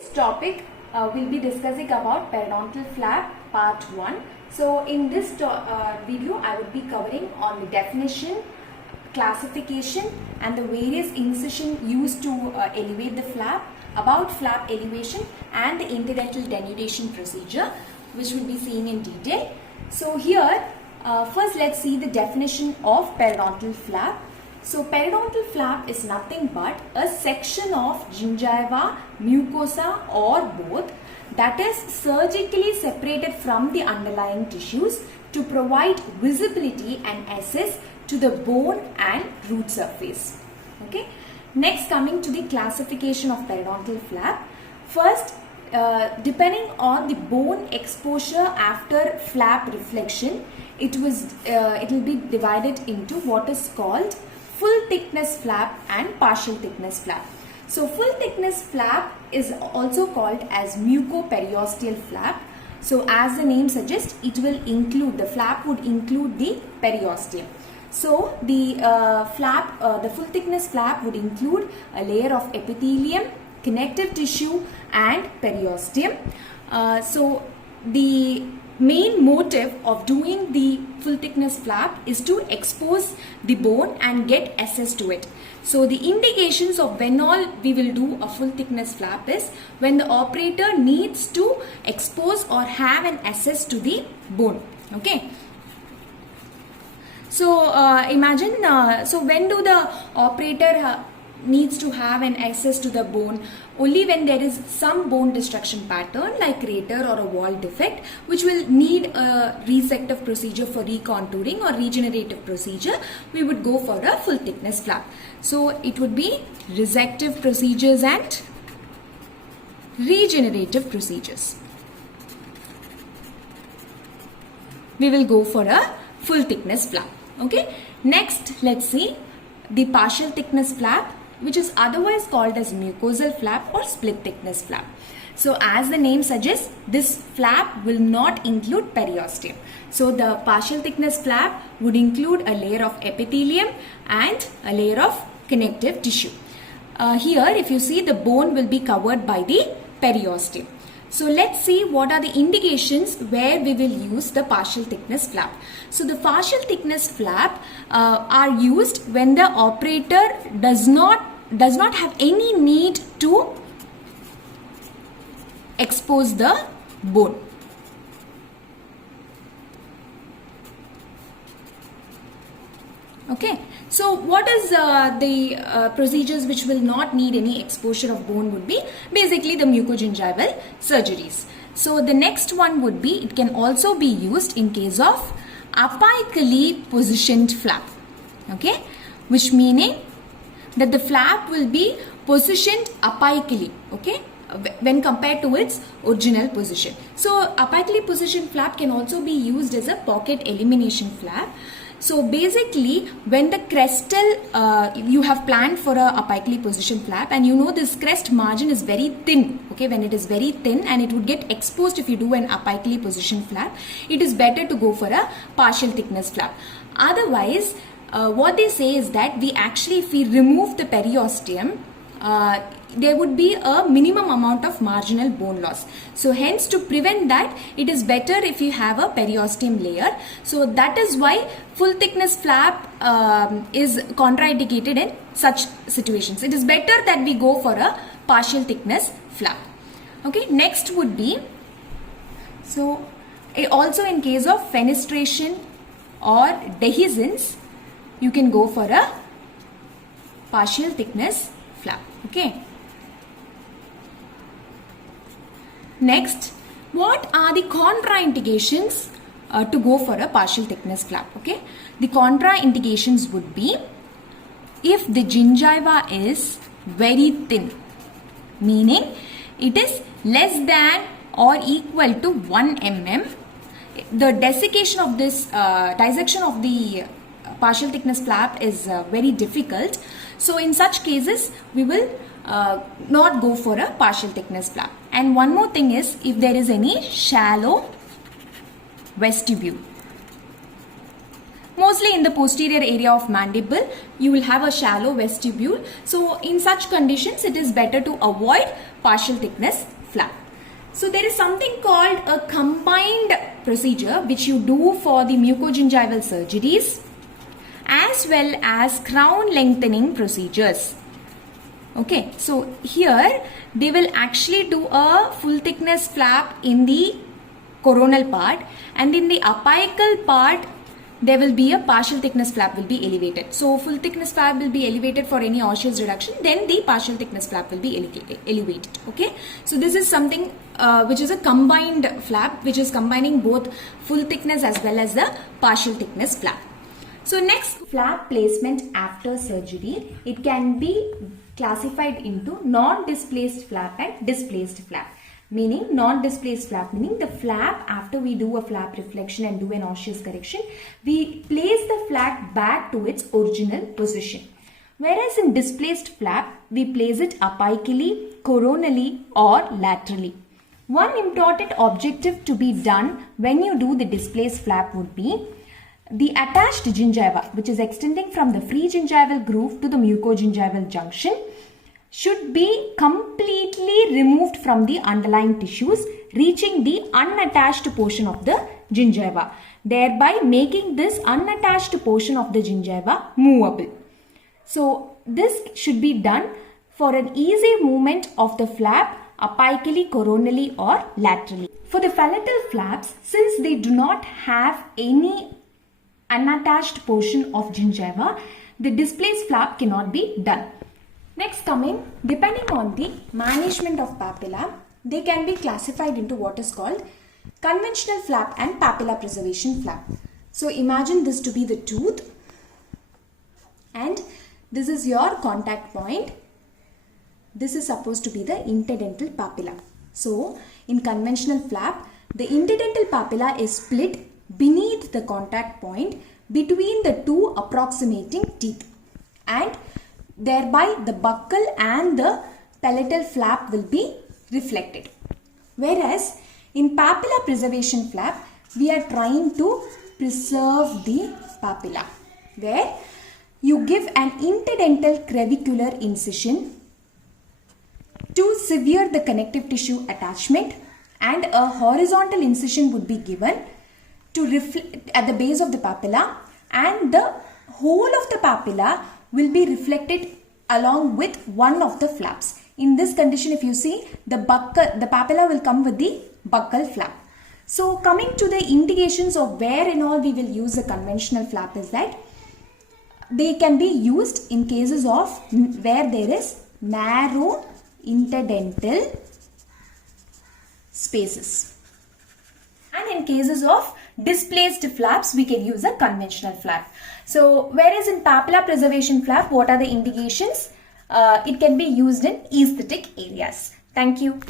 This topic we'll be discussing about periodontal flap part 1. So in this video I would be covering on the definition, classification and the various incision used to elevate the flap, about flap elevation and the interdental denudation procedure, which will be seen in detail. So here first let's see the definition of periodontal flap. So periodontal flap is nothing but a section of gingiva, mucosa or both that is surgically separated from the underlying tissues to provide visibility and access to the bone and root surface. Okay. Next, coming to the classification of periodontal flap. First, depending on the bone exposure after flap reflection, it will be divided into what is called full thickness flap and partial thickness flap. So full thickness flap is also called as mucoperiosteal flap. So as the name suggests, it will include, the flap would include the periosteum. So the the full thickness flap would include a layer of epithelium, connective tissue and periosteum. So the main motive of doing the full thickness flap is to expose the bone and get access to it. So the indications of when all we will do a full thickness flap is when the operator needs to expose or have an access to the bone. Okay. So imagine, so when do the operator needs to have an access to the bone? Only when there is some bone destruction pattern like crater or a wall defect, which will need a resective procedure for recontouring or regenerative procedure, we would go for a full thickness flap. So it would be resective procedures and regenerative procedures. We will go for a full thickness flap. Okay. Next, let's see the partial thickness flap, which is otherwise called as mucosal flap or split thickness flap. So as the name suggests, this flap will not include periosteum. So the partial thickness flap would include a layer of epithelium and a layer of connective tissue. Here if you see, the bone will be covered by the periosteum. So let's see what are the indications where we will use the partial thickness flap. So the partial thickness flap are used when the operator does not have any need to expose the bone. Okay. So what is the procedures which will not need any exposure of bone would be basically the mucogingival surgeries. So the next one would be, it can also be used in case of apically positioned flap. Okay, which meaning that the flap will be positioned apically, okay, when compared to its original position. So apically positioned flap can also be used as a pocket elimination flap. So basically when the crestal, you have planned for a apically positioned flap and you know this crest margin is very thin, okay, when it is very thin and it would get exposed if you do an apically positioned flap, it is better to go for a partial thickness flap. Otherwise, what they say is that if we remove the periosteum, there would be a minimum amount of marginal bone loss. So hence, to prevent that, it is better if you have a periosteum layer. So that is why full thickness flap is contraindicated in such situations. It is better that we go for a partial thickness flap. Okay, next would be, so also in case of fenestration or dehiscence, you can go for a partial thickness flap. Okay. Next, what are the contraindications to go for a partial thickness flap? Okay. The contraindications would be if the gingiva is very thin, meaning it is less than or equal to 1 mm. The desiccation of this dissection of the partial thickness flap is very difficult. So in such cases, we will not go for a partial thickness flap. And one more thing is, if there is any shallow vestibule. Mostly in the posterior area of mandible, you will have a shallow vestibule. So in such conditions, it is better to avoid partial thickness flap. So there is something called a combined procedure which you do for the mucogingival surgeries as well as crown lengthening procedures. Okay, so here they will actually do a full thickness flap in the coronal part, and in the apical part there will be a partial thickness flap will be elevated. So full thickness flap will be elevated for any osseous reduction, then the partial thickness flap will be elevated. Okay, so this is something which is a combined flap, which is combining both full thickness as well as the partial thickness flap. So next, flap placement after surgery. It can be classified into non-displaced flap and displaced flap. Meaning non-displaced flap, meaning the flap after we do a flap reflection and do an osseous correction, we place the flap back to its original position. Whereas in displaced flap, we place it apically, coronally or laterally. One important objective to be done when you do the displaced flap would be the attached gingiva, which is extending from the free gingival groove to the mucogingival junction, should be completely removed from the underlying tissues, reaching the unattached portion of the gingiva, thereby making this unattached portion of the gingiva movable. So this should be done for an easy movement of the flap apically, coronally or laterally. For the palatal flaps, since they do not have any unattached portion of gingiva, the displaced flap cannot be done. Next coming, depending on the management of papilla, they can be classified into what is called conventional flap and papilla preservation flap. So imagine this to be the tooth and this is your contact point. This is supposed to be the interdental papilla. So in conventional flap, the interdental papilla is split beneath the contact point between the two approximating teeth, and thereby the buccal and the palatal flap will be reflected. Whereas in papilla preservation flap, we are trying to preserve the papilla, where you give an interdental crevicular incision to sever the connective tissue attachment, and a horizontal incision would be given to reflect at the base of the papilla, and the whole of the papilla will be reflected along with one of the flaps. In this condition, if you see, the papilla will come with the buccal flap. So coming to the indications of where and all we will use the conventional flap is that they can be used in cases of where there is narrow interdental spaces. And in cases of displaced flaps, we can use a conventional flap. So whereas in papilla preservation flap, what are the indications? It can be used in aesthetic areas. Thank you.